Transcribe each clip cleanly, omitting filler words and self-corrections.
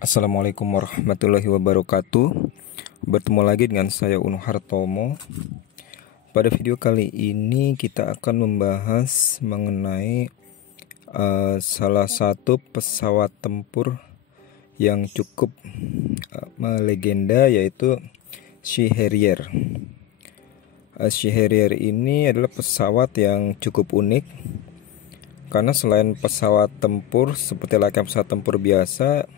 Assalamualaikum warahmatullahi wabarakatuh. Bertemu lagi dengan saya Unu Hartomo. Pada video kali ini kita akan membahas mengenai salah satu pesawat tempur yang cukup melegenda, yaitu Sea Harrier. Sea Harrier ini adalah pesawat yang cukup unik karena selain pesawat tempur seperti layaknya pesawat tempur biasa,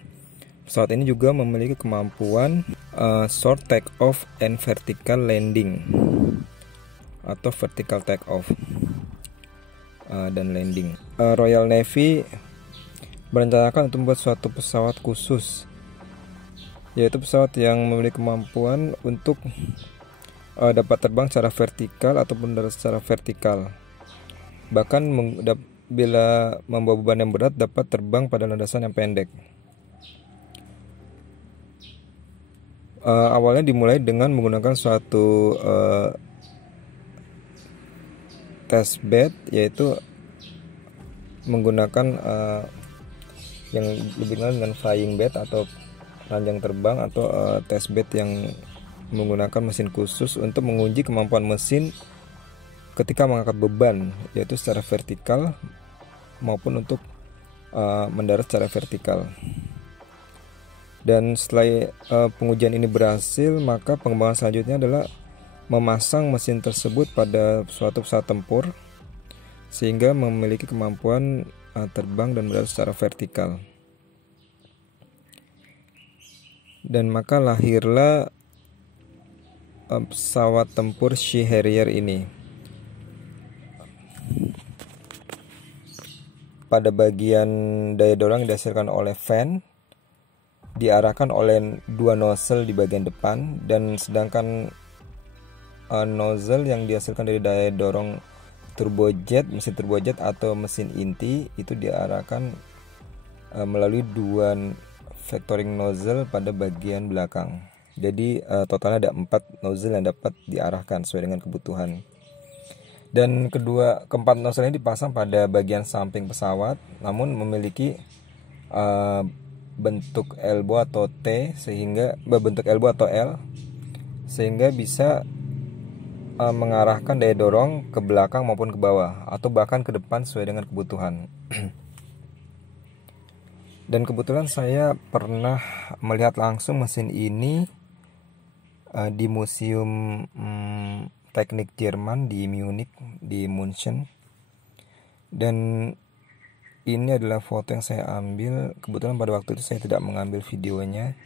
pesawat ini juga memiliki kemampuan short take off and vertical landing atau vertical take off dan landing. Royal Navy merencanakan untuk membuat suatu pesawat khusus, yaitu pesawat yang memiliki kemampuan untuk dapat terbang secara vertikal ataupun secara vertikal. Bahkan bila membawa beban yang berat dapat terbang pada landasan yang pendek. Awalnya dimulai dengan menggunakan suatu test bed, yaitu menggunakan yang lebih dikenal dengan flying bed atau ranjang terbang, atau test bed yang menggunakan mesin khusus untuk menguji kemampuan mesin ketika mengangkat beban, yaitu secara vertikal maupun untuk mendarat secara vertikal. Dan setelah pengujian ini berhasil, maka pengembangan selanjutnya adalah memasang mesin tersebut pada suatu pesawat tempur sehingga memiliki kemampuan terbang dan mendarat secara vertikal. Dan maka lahirlah pesawat tempur Sea Harrier ini. Pada bagian daya dorong dihasilkan oleh fan, diarahkan oleh dua nozzle di bagian depan, dan sedangkan nozzle yang dihasilkan dari daya dorong turbojet, mesin turbojet atau mesin inti itu diarahkan melalui dua vectoring nozzle pada bagian belakang. Jadi totalnya ada 4 nozzle yang dapat diarahkan sesuai dengan kebutuhan. Dan keempat nozzle ini dipasang pada bagian samping pesawat, namun memiliki bentuk elbow atau T, sehingga berbentuk elbow atau L, sehingga bisa mengarahkan daya dorong ke belakang maupun ke bawah atau bahkan ke depan sesuai dengan kebutuhan. Dan kebetulan saya pernah melihat langsung mesin ini di Museum Teknik Jerman di Munich, di München. Dan ini adalah foto yang saya ambil. Kebetulan pada waktu itu saya tidak mengambil videonya.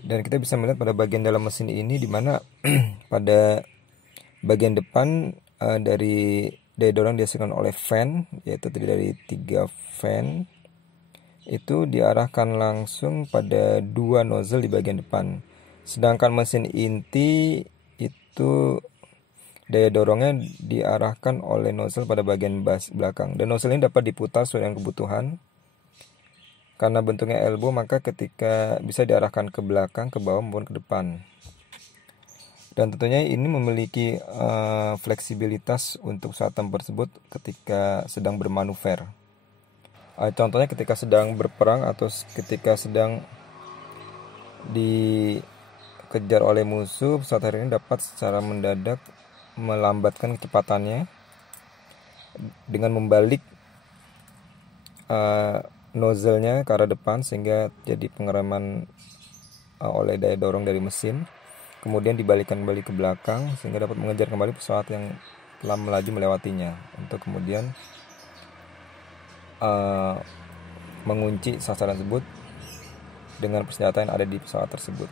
Dan kita bisa melihat pada bagian dalam mesin ini, di mana pada bagian depan dari daya dorong dihasilkan oleh fan, yaitu terdiri dari 3 fan, itu diarahkan langsung pada 2 nozzle di bagian depan. Sedangkan mesin inti itu daya dorongnya diarahkan oleh nozzle pada bagian belakang. Dan nozzle ini dapat diputar sesuai dengan kebutuhan. Karena bentuknya elbow, maka ketika bisa diarahkan ke belakang, ke bawah maupun ke depan. Dan tentunya ini memiliki fleksibilitas untuk pesawat tempur tersebut ketika sedang bermanuver. Contohnya ketika sedang berperang atau ketika sedang dikejar oleh musuh, pesawat Harrier ini dapat secara mendadak melambatkan kecepatannya dengan membalik nozzle-nya ke arah depan, sehingga jadi pengereman oleh daya dorong dari mesin. Kemudian dibalikkan kembali ke belakang sehingga dapat mengejar kembali pesawat yang telah melaju melewatinya, untuk kemudian mengunci sasaran tersebut dengan persenjataan yang ada di pesawat tersebut.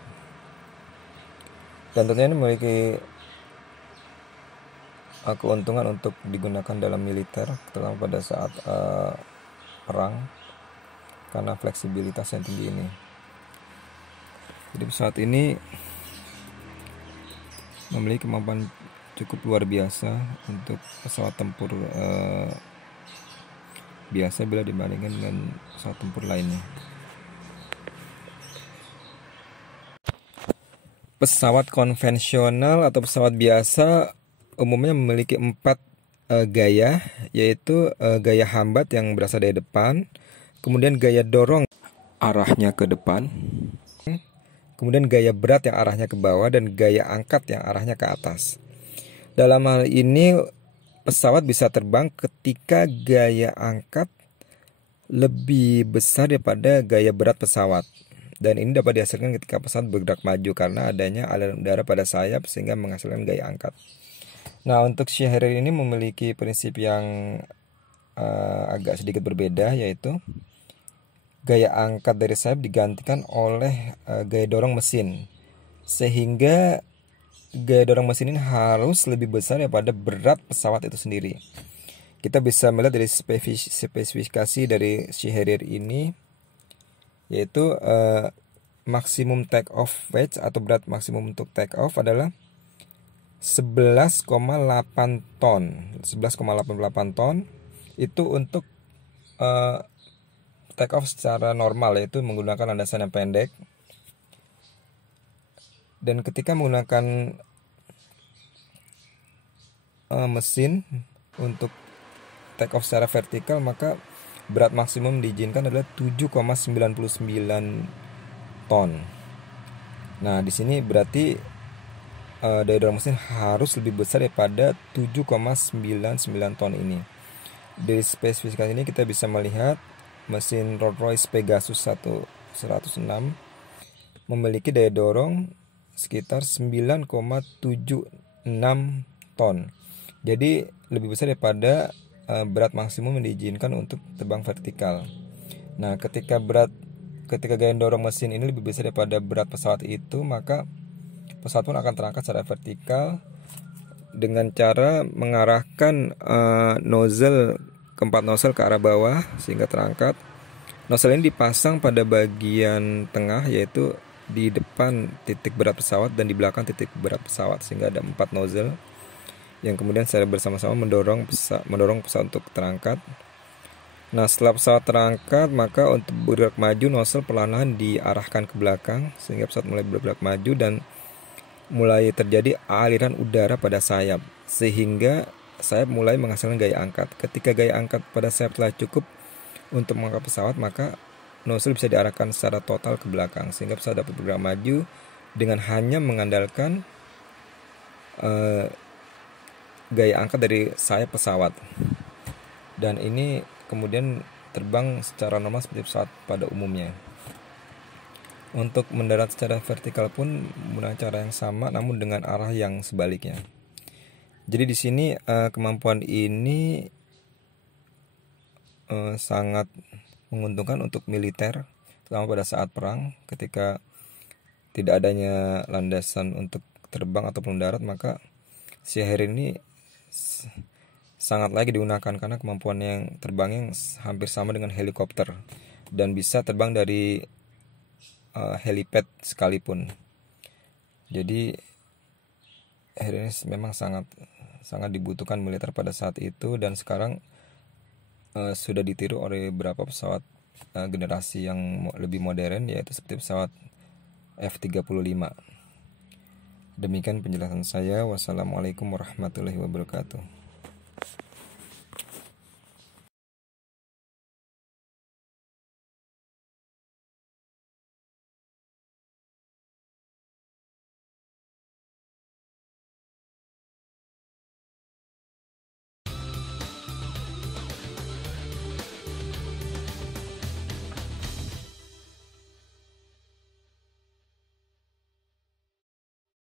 Dan tentunya ini memiliki keuntungan untuk digunakan dalam militer, terutama pada saat perang, karena fleksibilitas yang tinggi ini. Jadi pesawat ini memiliki kemampuan cukup luar biasa untuk pesawat tempur biasa bila dibandingkan dengan pesawat tempur lainnya. Pesawat konvensional atau pesawat biasa umumnya memiliki 4 gaya, yaitu gaya hambat yang berasal dari depan, kemudian gaya dorong arahnya ke depan, kemudian gaya berat yang arahnya ke bawah, dan gaya angkat yang arahnya ke atas. Dalam hal ini pesawat bisa terbang ketika gaya angkat lebih besar daripada gaya berat pesawat. Dan ini dapat dihasilkan ketika pesawat bergerak maju karena adanya aliran udara pada sayap sehingga menghasilkan gaya angkat. Nah, untuk Sea Harrier ini memiliki prinsip yang agak sedikit berbeda, yaitu gaya angkat dari sayap digantikan oleh gaya dorong mesin, sehingga gaya dorong mesin ini harus lebih besar daripada berat pesawat itu sendiri. Kita bisa melihat dari spesifikasi dari Sea Harrier ini, yaitu maksimum take off weight atau berat maksimum untuk take off adalah 11,8 ton. 11,88 ton itu untuk take off secara normal, yaitu menggunakan landasan yang pendek. Dan ketika menggunakan mesin untuk take off secara vertikal, maka berat maksimum diizinkan adalah 7,99 ton. Nah, di sini berarti daya dorong mesin harus lebih besar daripada 7,99 ton ini. Dari spesifikasi ini kita bisa melihat mesin Rolls-Royce Pegasus 106 memiliki daya dorong sekitar 9,76 ton. Jadi lebih besar daripada berat maksimum yang diizinkan untuk terbang vertikal. Nah, ketika gaya dorong mesin ini lebih besar daripada berat pesawat itu, maka pesawat pun akan terangkat secara vertikal dengan cara mengarahkan keempat nozzle ke arah bawah sehingga terangkat. Nozzle ini dipasang pada bagian tengah, yaitu di depan titik berat pesawat dan di belakang titik berat pesawat, sehingga ada 4 nozzle yang kemudian secara bersama-sama mendorong pesawat untuk terangkat. Nah, setelah pesawat terangkat, maka untuk bergerak maju, nozzle perlahan-lahan diarahkan ke belakang sehingga pesawat mulai bergerak maju dan mulai terjadi aliran udara pada sayap, sehingga sayap mulai menghasilkan gaya angkat. Ketika gaya angkat pada sayap telah cukup untuk mengangkat pesawat, maka nozzle bisa diarahkan secara total ke belakang sehingga pesawat dapat bergerak maju dengan hanya mengandalkan gaya angkat dari sayap pesawat. Dan ini kemudian terbang secara normal seperti pesawat pada umumnya. Untuk mendarat secara vertikal pun menggunakan cara yang sama namun dengan arah yang sebaliknya. Jadi di sini kemampuan ini sangat menguntungkan untuk militer, terutama pada saat perang. Ketika tidak adanya landasan untuk terbang ataupun mendarat, maka Sea Harrier ini sangat layak digunakan karena kemampuan yang terbangnya hampir sama dengan helikopter dan bisa terbang dari helipad sekalipun. Jadi Harrier ini memang sangat dibutuhkan militer pada saat itu, dan sekarang sudah ditiru oleh beberapa pesawat generasi yang lebih modern, yaitu seperti pesawat F-35. Demikian penjelasan saya. Wassalamualaikum warahmatullahi wabarakatuh.